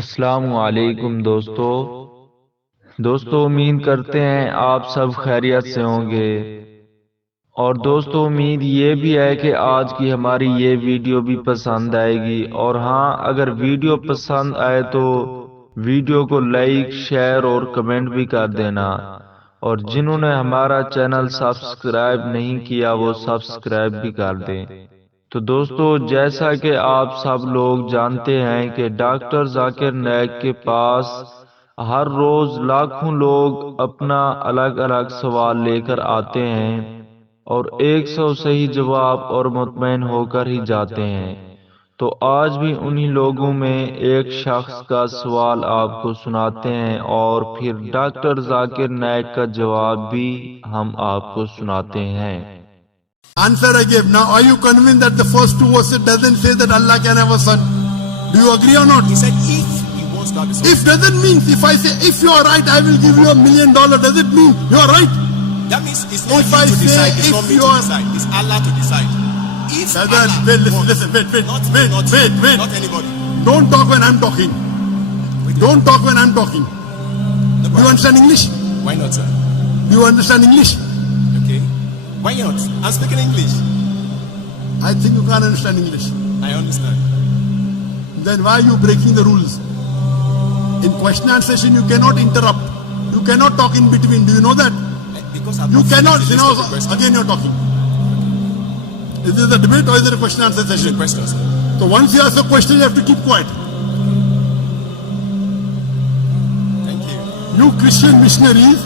अस्सलामु अलैकुम दोस्तों उम्मीद करते हैं आप सब खैरियत से होंगे। और दोस्तों उम्मीद ये भी है कि आज की हमारी ये वीडियो भी पसंद आएगी। और हाँ, अगर वीडियो पसंद आए तो वीडियो को लाइक शेयर और कमेंट भी कर देना। और जिन्होंने हमारा चैनल सब्सक्राइब नहीं किया वो सब्सक्राइब भी कर दें। तो दोस्तों, जैसा कि आप सब लोग जानते हैं कि डॉक्टर जाकिर नाइक के पास हर रोज लाखों लोग अपना अलग अलग सवाल लेकर आते हैं और 100 सही जवाब और मुतमईन होकर ही जाते हैं। तो आज भी उन्हीं लोगों में एक शख्स का सवाल आपको सुनाते हैं और फिर डॉक्टर जाकिर नाइक का जवाब भी हम आपको सुनाते हैं। Answer I gave. Now, are you convinced that the first two verses doesn't say that Allah can have a son? Do you agree or not? He said if he wants to have a son. If doesn't mean, if I say, if you are right, I will give you $1 million, does it mean you are right? That means it's not If you I to say, decide, it's if not me you to are- decide, it's Allah to decide. If Brother, Allah wait, listen, wants, listen, wait, not me, wait, not you, wait, wait. not anybody. Don't talk when I'm talking. Don't talk when I'm talking. No Do you problem. understand English? Why not, sir? Do you understand English? Okay. Why not? I'm speaking English. I think you can't understand English. I understand. Then why are you breaking the rules? In question and answer session, you cannot interrupt. You cannot talk in between. Do you know that? Because I've You not cannot. finished You the know, list of the questions. again you're talking. Is this a debate or is it a question and answer It's a session? question, sir. So once you ask a question, you have to keep quiet. Thank you. You Christian missionaries,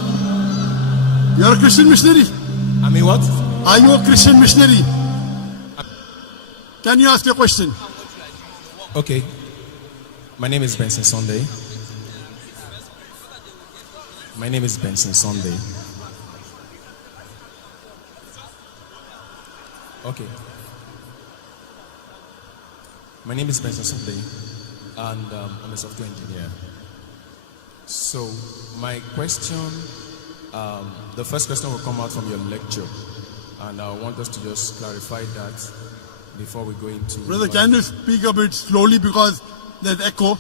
you're a Christian missionary. I mean what? Are you a Christian missionary? Can you ask your question? Okay. My name is Benson Sunday. My name is Benson Sunday. Okay. My name is Benson Sunday, and I'm a software engineer. So, my question, the first question will come out from your lecture, and I want us to just clarify that before we go into. Brother, can you speak a bit slowly because there's echo?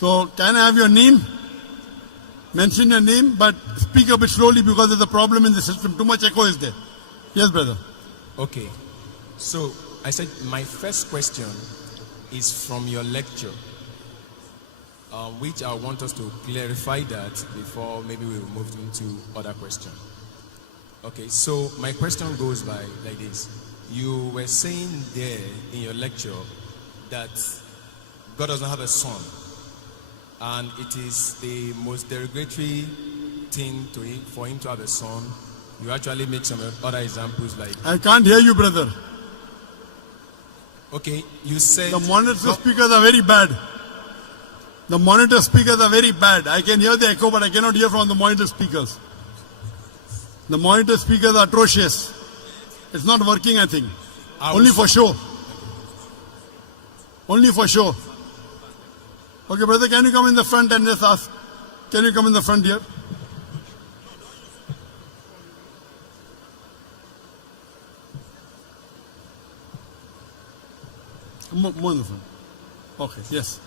So can I have your name? Mention your name, but speak a bit slowly because there's a problem in the system. Too much echo is there. Yes, brother. Okay. So, I said my first question is from your lecture, which I want us to clarify that before maybe we will move into other question. Okay, so my question goes by like this. You were saying there in your lecture that God doesn't have a son, and it is the most derogatory thing to him, for him to have a son. You actually make some other examples like, I can't hear you, brother. okay, you said The monitor speakers are very bad. The monitor speakers are very bad. I can hear the echo, but I cannot hear from the monitor speakers. The monitor speakers are atrocious. It's not working, I think. Only for show. Only for show. Okay, brother, can you come in the front and just ask? Can you come in the front here? More in the front. Okay, yes.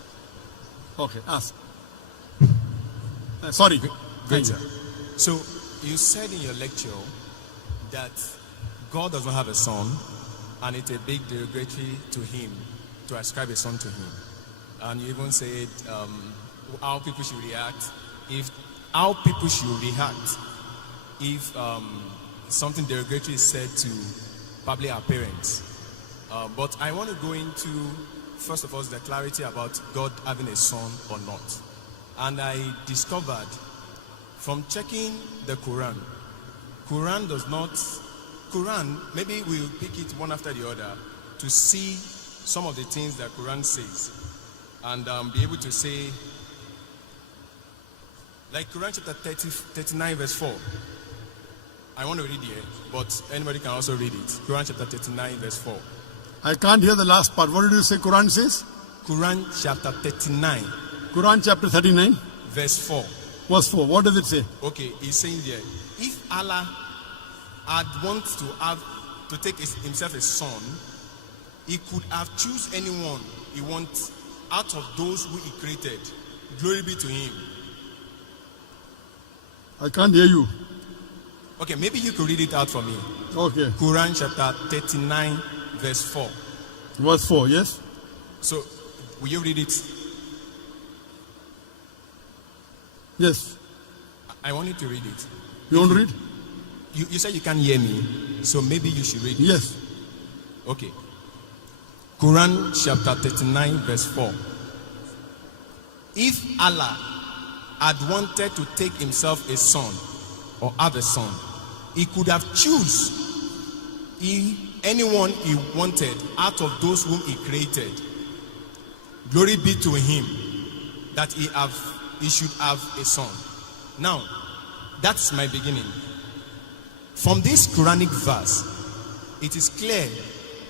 Okay, ask. Sorry. Great, Thank you. sir. So you said in your lecture that God does not have a son, and it's a big derogatory to him to ascribe a son to him. And you even said how people should react if something derogatory is said to probably our parents. But I want to go into, first of all, the clarity about God having a son or not. And I discovered from checking the Quran, maybe we'll pick it one after the other to see some of the things that Quran says and be able to say, like Quran chapter 39 verse 4. I want to read here, but anybody can also read it. Quran chapter 39 verse 4. I can't hear the last part. What did you say Quran says? Quran chapter 39 Quran chapter 39, verse 4. verse 4. What does it say? Okay, he's saying there, if Allah had wanted to take himself a son, he could have choose anyone he wants out of those who he created. Glory be to him. I can't hear you. Okay, maybe you could read it out for me. Okay. Quran chapter 39, verse 4. Verse 4, yes? So, will you read it? Yes. I want you to read it. You want to read? You said you can't hear me, so maybe you should read it. Yes. Okay. Quran chapter 39, verse 4. If Allah had wanted to take himself a son or have a son, he could have choose anyone he wanted out of those whom he created. Glory be to him that he should have a son. Now, that's my beginning. From this Quranic verse, it is clear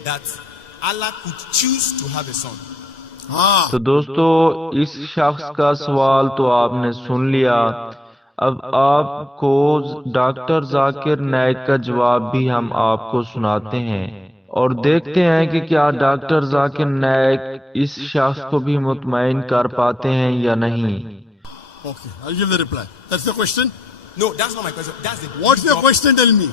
that Allah could choose to have a son. तो दोस्तों इस शख्स का सवाल तो आपने सुन लिया। अब आपको डॉक्टर जाकिर नाइक का जवाब भी हम आपको सुनाते हैं और देखते हैं कि क्या डॉक्टर जाकिर नाइक इस शख्स को भी मुतमईन कर पाते हैं या नहीं। Okay, I'll give the reply. That's the question? No, that's not my question. That's the What's your question? Tell me.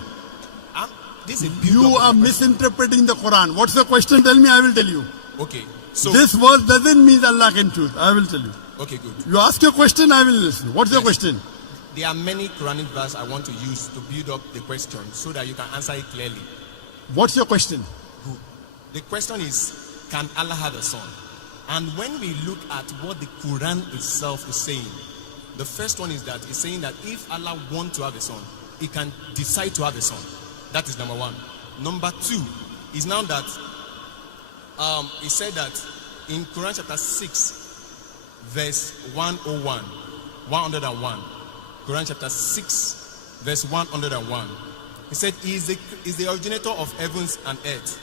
This is You are misinterpreting the Quran. What's the question? Tell me, I will tell you. Okay, so This verse doesn't mean Allah can choose. I will tell you. okay, good. You ask your question, I will listen. What's your question? There are many Quranic verses I want to use to build up the question so that you can answer it clearly. What's your question? Good. The question is, can Allah have a son? And when we look at what the Quran itself is saying, the first one is that it's saying that if Allah wants to have a son, he can decide to have a son. That is number one. Number two is now that he said that in Quran chapter 6, verse 101, Quran chapter 6, verse 101, he said, he is the originator of heavens and earth.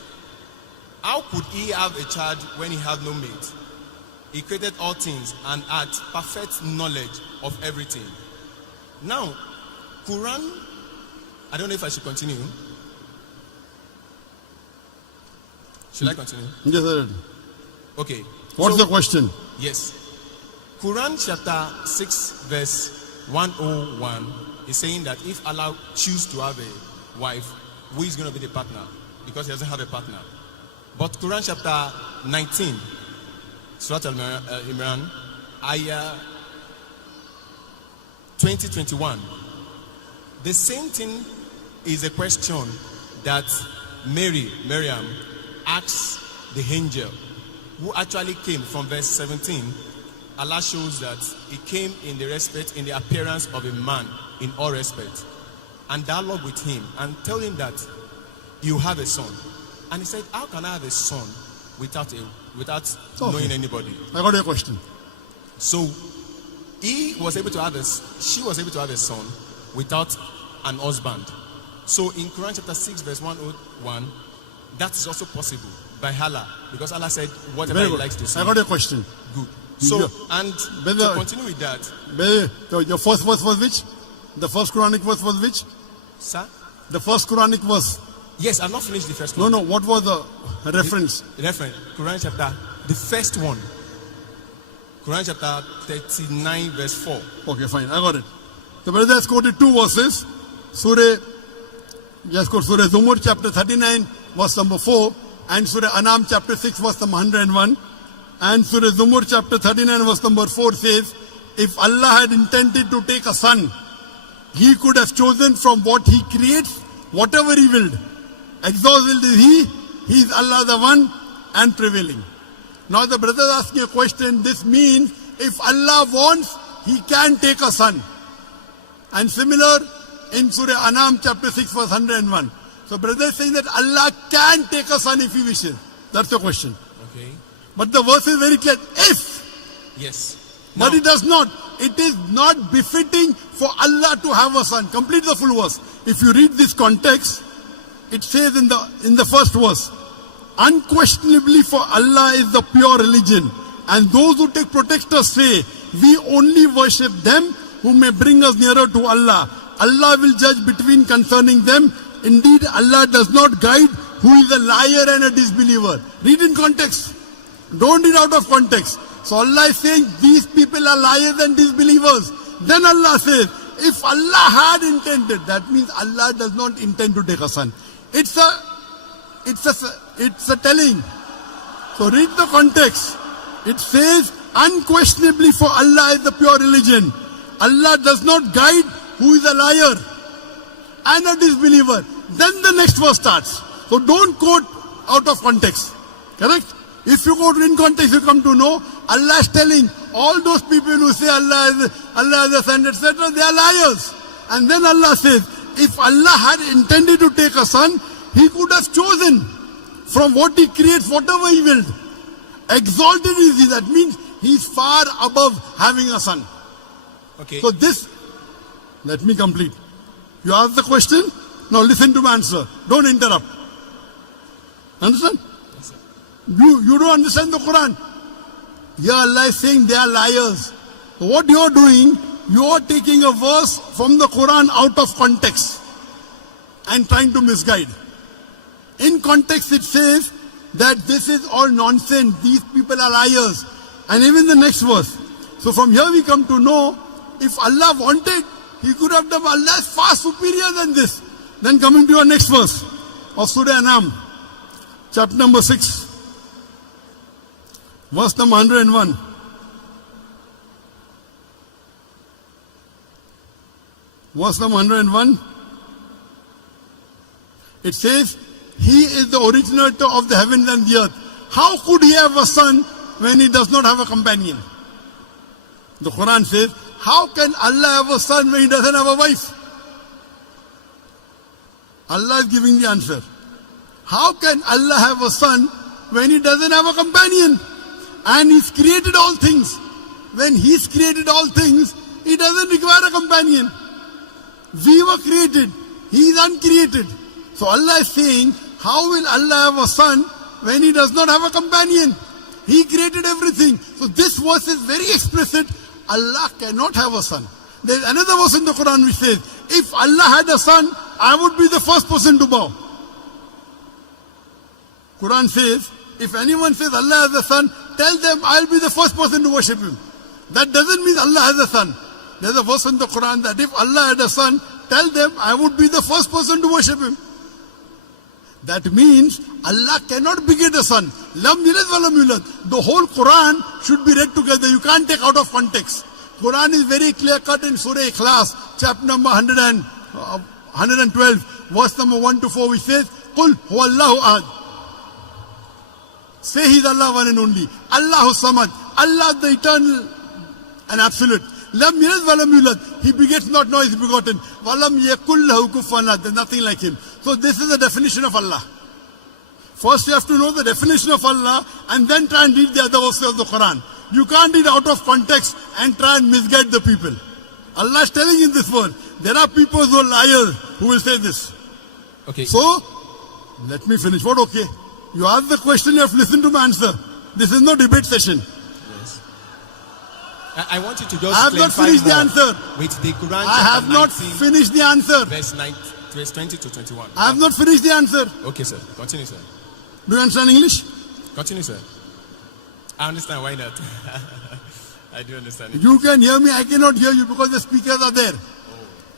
How could he have a child when he had no mate? He created all things and had perfect knowledge of everything. Now, Quran, I don't know if I should continue. Should I continue? Yes, sir. Okay. What's So- the question? Yes. Quran chapter 6, verse 101 is saying that if Allah choose to have a wife, who is going to be the partner? Because he doesn't have a partner. But Quran chapter 19, Surah Al-Imran, ayah 20-21. The same thing is a question that Maryam asks the angel, who actually came from verse 17. Allah shows that he came in the appearance of a man in all respect, and dialogue with him and tell him that you have a son. And he said, how can I have a son without knowing anybody? I got your question. So she was able to have a son without an husband. So in Quran chapter 6, verse 101, that is also possible by Allah, because Allah said whatever Very he good. likes to say. I got your question. Good. So, Yeah. and Brother- to continue with that, Your first verse was which? The first Quranic verse was which? sir? The first Quranic verse. Yes, I've not finished the first No, one. no. What was the reference? Reference, Quran chapter, the first one. Quran chapter 39, verse 4. Okay, fine. I got it. The brother has quoted two verses. Surah Zumur chapter 39, verse number 4, and Surah Anam chapter 6, verse number 101. And Surah Zumur chapter 39, verse number 4 says, if Allah had intended to take a son, he could have chosen from what he creates, whatever he willed. Exalted is he is Allah the one and prevailing. Now the brother is asking a question. This means if Allah wants, he can take a son. And similar in Surah Anam chapter 6 verse 101. So brother is saying that Allah can take a son if he wishes. That's the question. Okay. But the verse is very clear. If. Yes. But Now- it does not. It is not befitting for Allah to have a son. Complete the full verse. If you read this context, it says in the first verse, unquestionably for Allah is the pure religion, and those who take protectors say, we only worship them who may bring us nearer to Allah. Allah will judge between concerning them. Indeed, Allah does not guide who is a liar and a disbeliever. Read in context. Don't read out of context. So Allah is saying these people are liars and disbelievers. Then Allah says, if Allah had intended, that means Allah does not intend to take a son. It's a telling. So read the context. It says, unquestionably for Allah is the pure religion. Allah does not guide who is a liar and a disbeliever. Then the next verse starts. So don't quote out of context. Correct? If you quote in context, you come to know Allah is telling all those people who say Allah is a son, etc., they are liars. And then Allah says, if Allah had intended to take a son, He could have chosen from what He creates, whatever He willed. Exalted is He. That means He is far above having a son. Okay. So this, let me complete. You ask the question, now listen to my answer. Don't interrupt. Understand? Yes, sir. You don't understand the Quran. Here Allah is saying they are liars. So what you are doing, you are taking a verse from the Quran out of context and trying to misguide. In context it says that this is all nonsense, these people are liars. And even the next verse. So from here we come to know, if Allah wanted, He could have done. Allah is far superior than this. Then coming to your next verse of Surah Anam, chapter number 6, verse number 101. Verse number 101. It says, He is the originator of the heavens and the earth. How could He have a son when He does not have a companion? The Quran says, how can Allah have a son when He doesn't have a wife? Allah is giving the answer. How can Allah have a son when He doesn't have a companion? And He's created all things. When He's created all things, He doesn't require a companion. We were created. He is uncreated. So Allah is saying, how will Allah have a son when He does not have a companion? He created everything. So this verse is very explicit. Allah cannot have a son. There is another verse in the Quran which says, if Allah had a son, I would be the first person to bow. Quran says, if anyone says Allah has a son, tell them I'll be the first person to worship Him. That doesn't mean Allah has a son. There's a verse in the Quran that if Allah had a son, tell them I would be the first person to worship Him. That means Allah cannot beget a son. Lam yalid wa lam yulad. The whole Quran should be read together. You can't take out of context. Quran is very clear cut in Surah Ikhlas, chapter number 112, verse number 1 to 4, which says, Qul huwallahu ahad. Say He is Allah one and only. Allahu samad. Allah the eternal and absolute. Lam yalid wa lam yulad. He begets not, nor is begotten. Wa lam yakul lahu kufuwan ahad. There's nothing like Him. So this is the definition of Allah. First you have to know the definition of Allah and then try and read the other verses of the Quran. You can't read out of context and try and misguide the people. Allah is telling in this word, there are people who are liars who will say this. Okay. So, let me finish. What okay? You ask the question, you have to listen to my answer. This is no debate session. Yes. I want you to just I have not finished the answer. With the Quran I have not finished the answer. Verse 20 to 21. I have not finished the answer. Okay, sir. Continue, sir. Do you understand English? Continue, sir. I understand. Why not? I do understand it. You can hear me, I cannot hear you because the speakers are there. Oh,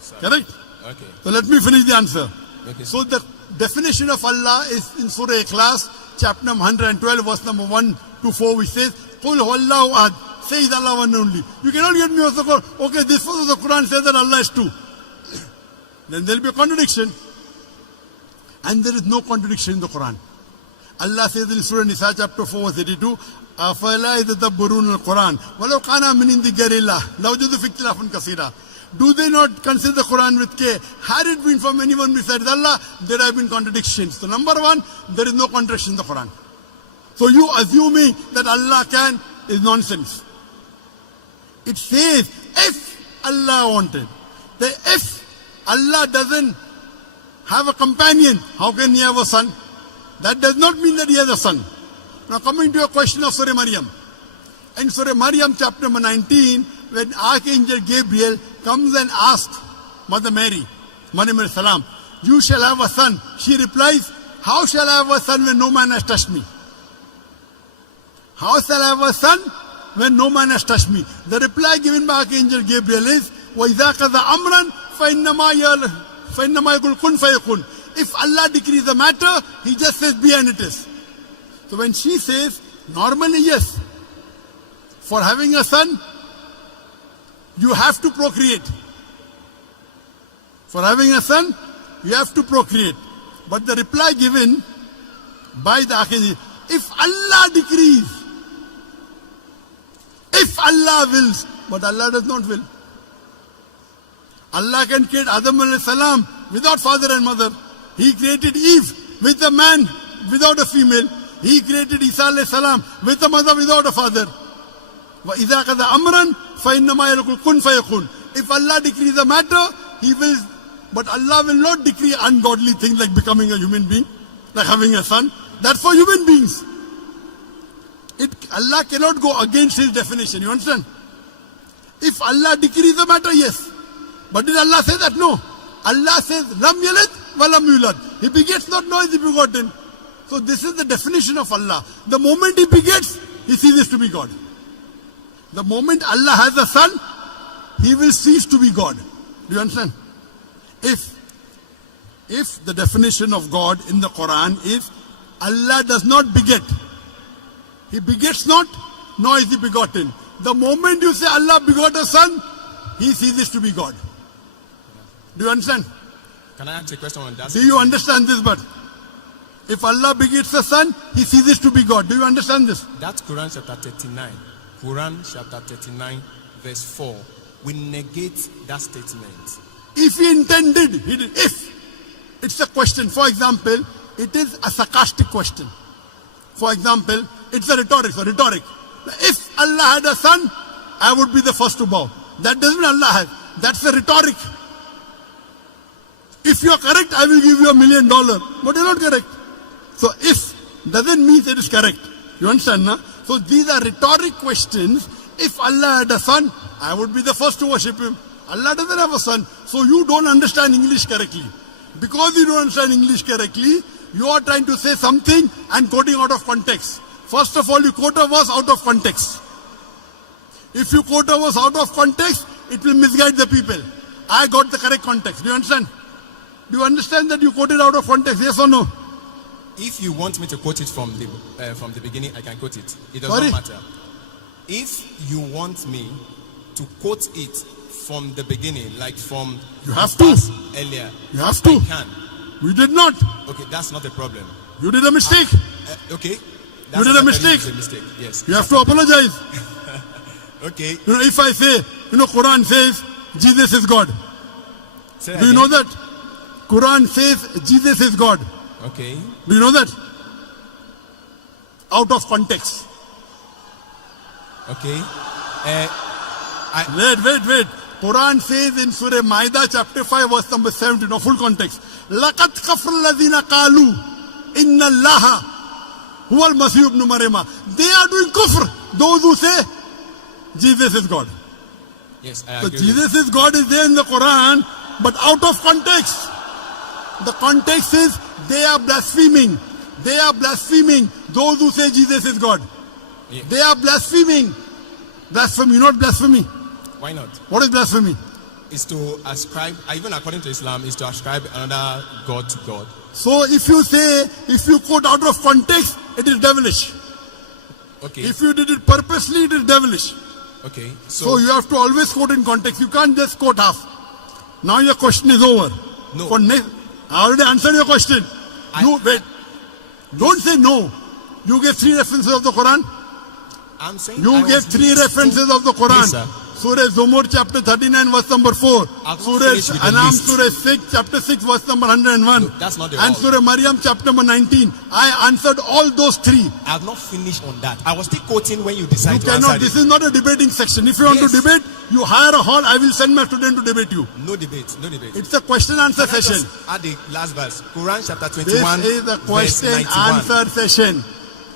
sorry. Correct? Okay. So let me finish the answer. Okay, So the definition of Allah is in Surah Ikhlas, chapter number 112, verse number 1 to 4, which says, Qul huwallahu ahad. Say He is Allah one only. You cannot get me also go, okay, this verse of the Quran says that Allah is two. Then there will be a contradiction. And there is no contradiction in the Quran. Allah says in Surah Nisa chapter 4 verse 82, أَفَلَا يَتَدَبَّرُونَ الْقُرْآنَ وَلَوْ كَانَ مِنْ عِنْدِ غَيْرِ اللَّهِ لَوَجَدُوا فِيهِ اخْتِلَافًا كَثِيرًا. Do they not consider the Quran with care? Had it been from anyone besides Allah, there have been contradictions. So number one, there is no contradiction in the Quran. So you assuming that Allah can is nonsense. It says, if Allah wanted. If Allah doesn't have a companion, how can He have a son? That does not mean that He has a son. Now coming to your question of Surah Maryam. In Surah Maryam chapter number 19, when Archangel Gabriel comes and asks Mother Mary, Maryam alayhi salam, you shall have a son. She replies, how shall I have a son when no man has touched me? How shall I have a son when no man has touched me? The reply given by Archangel Gabriel is, وَإِذَا قَضَى أَمْرًا فَإِنَّمَا يَقُولُ كُنْ فَيَكُونُ. If Allah decrees the matter, He just says be and it is. So when she says, normally yes, for having a son, you have to procreate. For having a son, you have to procreate. But the reply given by the Archangel, if Allah decrees, if Allah wills, but Allah does not will. Allah can create Adam alayhi salam without father and mother. He created Eve with a man without a female. He created Isa alayhi salam with a mother without a father. وَإِذَا قَضَى أَمْرًا فَإِنَّمَا يَقُولُ كُنْ فَيَكُونُ. If Allah decrees a matter, He will, but Allah will not decree ungodly things like becoming a human being, like having a son. That's for human beings. Allah cannot go against His definition. You understand? If Allah decrees a matter, yes. But did Allah say that? No. Allah says, Lam yalid wa lam yulad. He begets not, nor is He begotten. So this is the definition of Allah. The moment He begets, He ceases to be God. The moment Allah has a son, He will cease to be God. Do you understand? If the definition of God in the Quran is Allah does not beget, He begets not, nor is He begotten. The moment you say Allah begot a son, He ceases to be God. Do you understand? Can I ask a question on that? Do you understand this? But if Allah begets a son, He ceases to be God. Do you understand this? That's Quran chapter 39. Quran chapter 39 verse 4. We negate that statement. If He intended, He did. If. It's a question. For example, it is a sarcastic question. For example, it's a rhetoric. If Allah had a son, I would be the first to bow. That doesn't mean Allah has. That's a rhetoric. If you are correct, I will give you $1 million. But you're not correct. So if doesn't mean it is correct. You understand, na? So these are rhetoric questions. If Allah had a son, I would be the first to worship Him. Allah doesn't have a son. So you don't understand English correctly. Because you don't understand English correctly, you are trying to say something and quoting out of context. First of all, you quote a verse out of context. If you quote a verse out of context, it will misguide the people. I got the correct context. Do you understand? Do you understand that you quoted out of context? Yes or no? If you want me to quote it from the beginning, I can quote it. It does Sorry? not matter. If you want me to quote it from the beginning, like from You have to. earlier, You have to. I can. We did not. Okay, that's not a problem. You did a mistake. Okay. You did a mistake. A mistake. Yes. You have to apologize. Okay. If I say, Quran says Jesus is God. Say Do you know that? Quran says Jesus is God. Okay. Do you know that? Out of context. Okay. Wait. Quran says in Surah Maida chapter 5 verse number 17, no full context. لَقَدْ كَفْرَ الَّذِينَ قَالُوا إِنَّ اللَّهَ هُوَ الْمَسِيحُ ابْنُ مَرْيَمَ. They are doing kufr. Those who say Jesus is God. Yes, I So agree. Jesus is God is there in the Quran, but out of context. The context is they are blaspheming. They are blaspheming those who say Jesus is God. Yeah. They are blaspheming. Blasphemy, not blasphemy. Why not? What is blasphemy? Is to ascribe, even according to Islam, is to ascribe another God to God. So if you quote out of context, it is devilish. Okay. If you did it purposely, it is devilish. Okay. So you have to always quote in context. You can't just quote half. Now your question is over. No. I already answered your question. You wait. Don't say no. You gave 3 references of the Quran. I'm saying You gave 3 references of the Quran. Yes, sir. Surah Zumur chapter 39 verse number 4. I've not Surah finished with the Anam list. Surah 6 chapter 6 verse number 101. No, that's not the And all. Surah Maryam chapter number 19. I answered all those 3. I have not finished on that. I was still quoting when you decided You to cannot. answer This it. is not a debating section. If you want Yes. to debate, you hire a hall. I will send my student to debate you. No debate. No debate. It's a question answer Can I session. just add the last verse. Quran chapter This 21 is the verse question 91. answer session.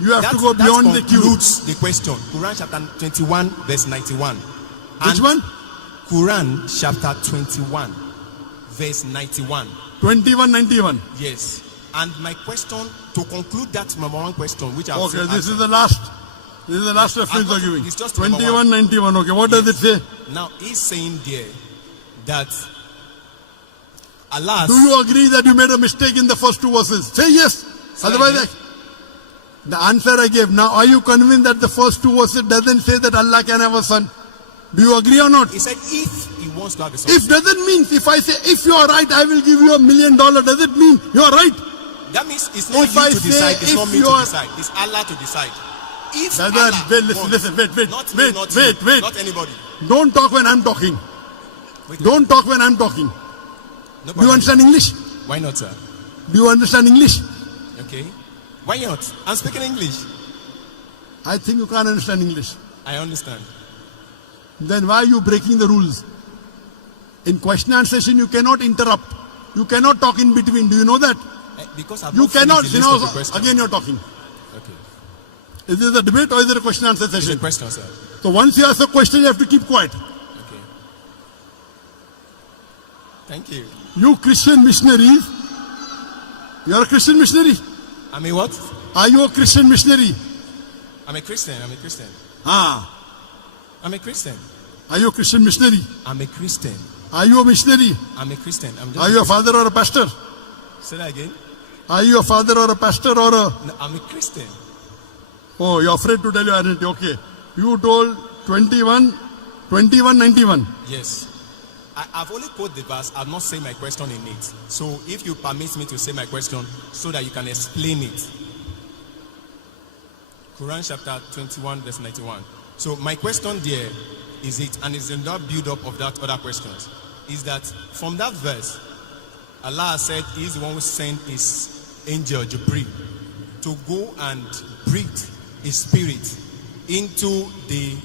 You have That, to go beyond that the queue. concludes the question. Quran chapter 21 verse 91. Which And one? Quran chapter 21 verse 91. 2191. Yes. And my question, to conclude that number 1 question, which I've Okay, said this answer. is the last. This is the last reference you're giving. It's just number 2191. Okay, what does it say? Now he's saying there that Allah. Do you agree that you made a mistake in the first two verses? Say yes. Otherwise, the answer I gave. Now, are you convinced that the first two verses doesn't say that Allah can have a son? Do you agree or not? He said if he wants to have a son. If doesn't mean, if I say, if you are right, I will give you $1 million, does it mean you are right? That means it's not If you I to say decide, it's if not me you to are- decide, it's Allah to decide. If Brother, Allah wait, wants, listen, wait, not me, not you, wait. not anybody. Don't talk when I'm talking. Wait, Don't talk when I'm talking. no Do you problem. understand English? Why not, sir? Do you understand English? Okay. Why not? I'm speaking English. I think you can't understand English. I understand. Then why are you breaking the rules? In question and session, you cannot interrupt. You cannot talk in between. Do you know that? Because I've You not finished cannot. the You list know, of the question. again you're talking. Okay. Is this a debate or is it a question and answer It's a session? question, sir. So once you ask a question, you have to keep quiet. Okay. Thank you. You Christian missionaries, you're a Christian missionary. I'm a what? Are you a Christian missionary? I'm a Christian. I'm a Christian. Ah. I'm a Christian. Are you a Christian missionary? I'm a Christian. Are you a missionary? I'm a Christian. I'm just Are you a father or a pastor? Say that again. Are you a father or a pastor or a... No, I'm a Christian. Oh, you're afraid to tell your identity. Okay. You told 2191. Yes. I've only quoted the verse. I've not said my question in it. So if you permit me to say my question so that you can explain it. Quran chapter 21 verse 91. So my question there is it, and it's in that build-up of that other questions, is that from that verse, Allah said He is the one who sent His angel Jibreel to go and breathe His spirit into the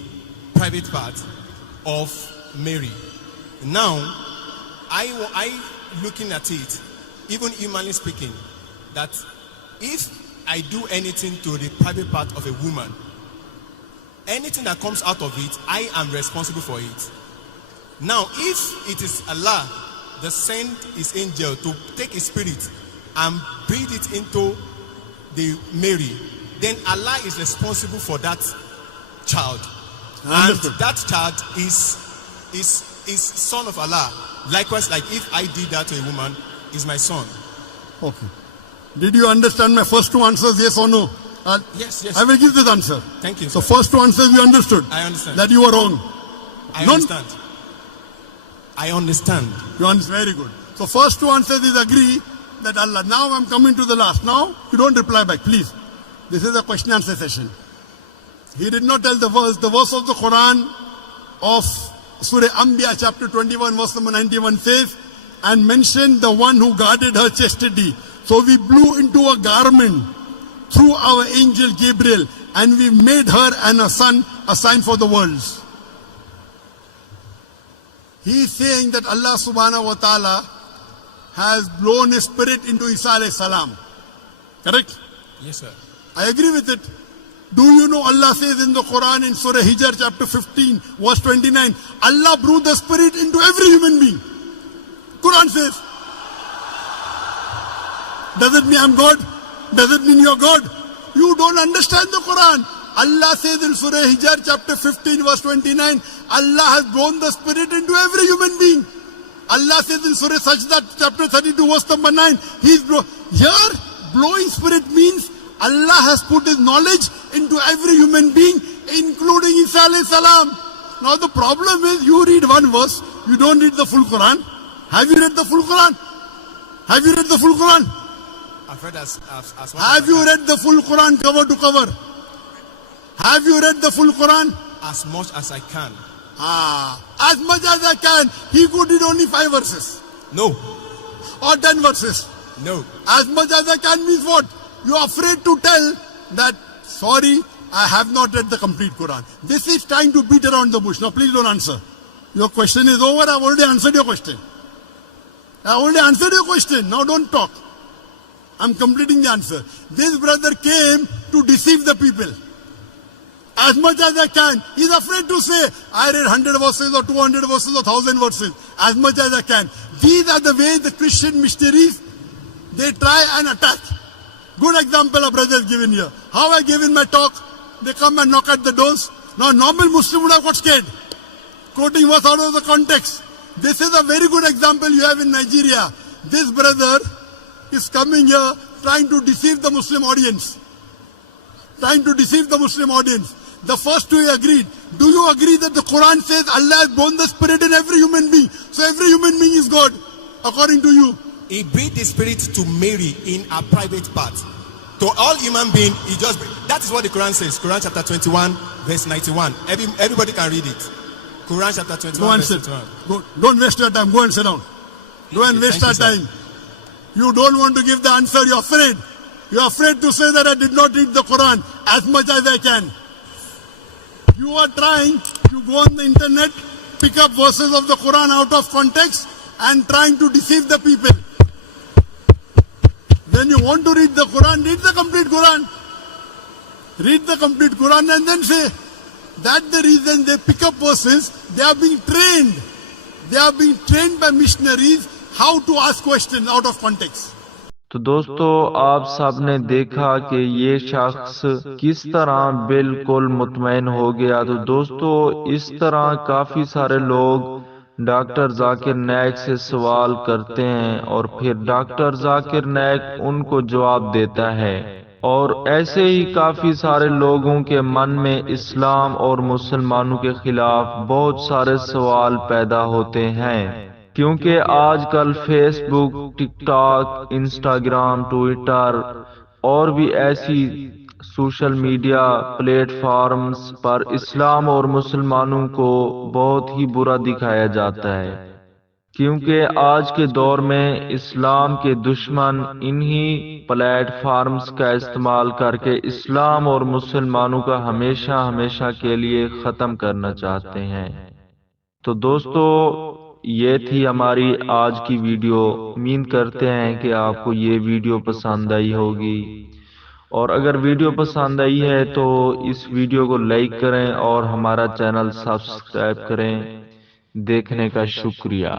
private part of Mary. Now, I looking at it, even humanly speaking, that if I do anything to the private part of a woman, anything that comes out of it, I am responsible for it. Now, if it is Allah that sent His angel to take His spirit and breathe it into the Mary, then Allah is responsible for that child. And that child is son of Allah. Likewise, like if I did that to a woman, is my son. Okay. Did you understand my first two answers, yes or no? Yes. I will give this answer. Thank you, So sir. first two answers you understood. I understand. That you were wrong. I None- understand. I understand. You understand? Very good. So first two answers is agree that Allah. Now I'm coming to the last. Now you don't reply back, please. This is a question answer session. He did not tell the verse. The verse of the Quran of Surah Anbiya chapter 21 verse number 91 says, and mentioned the one who guarded her chastity. So we blew into a garment through our angel Gabriel, and we made her and her son a sign for the worlds. He is saying that Allah subhanahu wa ta'ala has blown His spirit into Isa alayhi salam. Correct? Yes, sir. I agree with it. Do you know Allah says in the Quran in Surah Hijr chapter 15 verse 29, Allah breathed the spirit into every human being. Quran says. Does it mean I'm God? Does it mean you're God? You don't understand the Quran. Allah says in Surah Hijr chapter 15 verse 29, Allah has blown the spirit into every human being. Allah says in Surah Sajda chapter 32 verse number 9, here blowing spirit means Allah has put His knowledge into every human being, including Isa alayhi salam. Now the problem is you read one verse, you don't read the full Quran. Have you read the full Quran? Have you read the full Quran? I've read as much Have as you I can. read the full Quran cover to cover? Have you read the full Quran? As much as I can. As much as I can. He could read only 5 verses No. or 10 verses. No. As much as I can means what? You are afraid to tell that, sorry, I have not read the complete Quran. This is trying to beat around the bush. Now please don't answer. Your question is over. I've already answered your question. I already answered your question. Now don't talk. I'm completing the answer. This brother came to deceive the people. As much as I can. He's afraid to say, I read 100 verses or 200 verses or 1000 verses. As much as I can. These are the ways the Christian missionaries, they try and attack. Good example a brother has given here. How I gave in my talk, they come and knock at the doors. Now, normal Muslim would have got scared, quoting verse out of the context. This is a very good example you have in Nigeria. This brother is coming here trying to deceive the Muslim audience. Trying to deceive the Muslim audience. The first two he agreed. Do you agree that the Quran says Allah has born the spirit in every human being? So every human being is God, according to you. He breathed the spirit to Mary in a private part. To all human beings, he just, that is what the Quran says. Quran chapter 21, verse 91. Everybody can read it. Quran chapter 21, verse 91. Don't waste your time. Go and sit down. Go and waste our time. You don't want to give the answer. You're afraid. You're afraid to say that I did not read the Quran as much as I can. You are trying to go on the internet, pick up verses of the Quran out of context and trying to deceive the people. When you want to read the Quran, read the complete Quran. Read the complete Quran and then say, that's the reason they pick up verses. They are being trained. They are being trained by missionaries how to ask questions out of context. تو دوستو آپ سب نے دیکھا کہ یہ شخص کس طرح بالکل مطمئن ہو گیا. تو دوستو اس طرح کافی سارے لوگ ڈاکٹر ذاکر نائک سے سوال کرتے ہیں اور پھر ڈاکٹر ذاکر نائک ان کو جواب دیتا ہے. اور ایسے ہی کافی سارے لوگوں کے من میں اسلام اور مسلمانوں کے خلاف بہت سارے سوال پیدا ہوتے ہیں، کیونکہ آج کل فیس بک، ٹک ٹاک، انسٹاگرام، ٹویٹر اور بھی ایسی سوشل میڈیا پلیٹ فارمز پر اسلام اور مسلمانوں کو بہت ہی برا دکھایا جاتا ہے، کیونکہ آج کے دور میں اسلام کے دشمن انہی پلیٹ فارمز کا استعمال کر کے اسلام اور مسلمانوں کا ہمیشہ کے لیے ختم کرنا چاہتے ہیں. تو دوستو یہ تھی ہماری آج کی ویڈیو. امید کرتے ہیں کہ آپ کو یہ ویڈیو پسند آئی ہوگی، اور اگر ویڈیو پسند آئی ہے تو اس ویڈیو کو لائک کریں اور ہمارا چینل سبسکرائب کریں. دیکھنے کا شکریہ.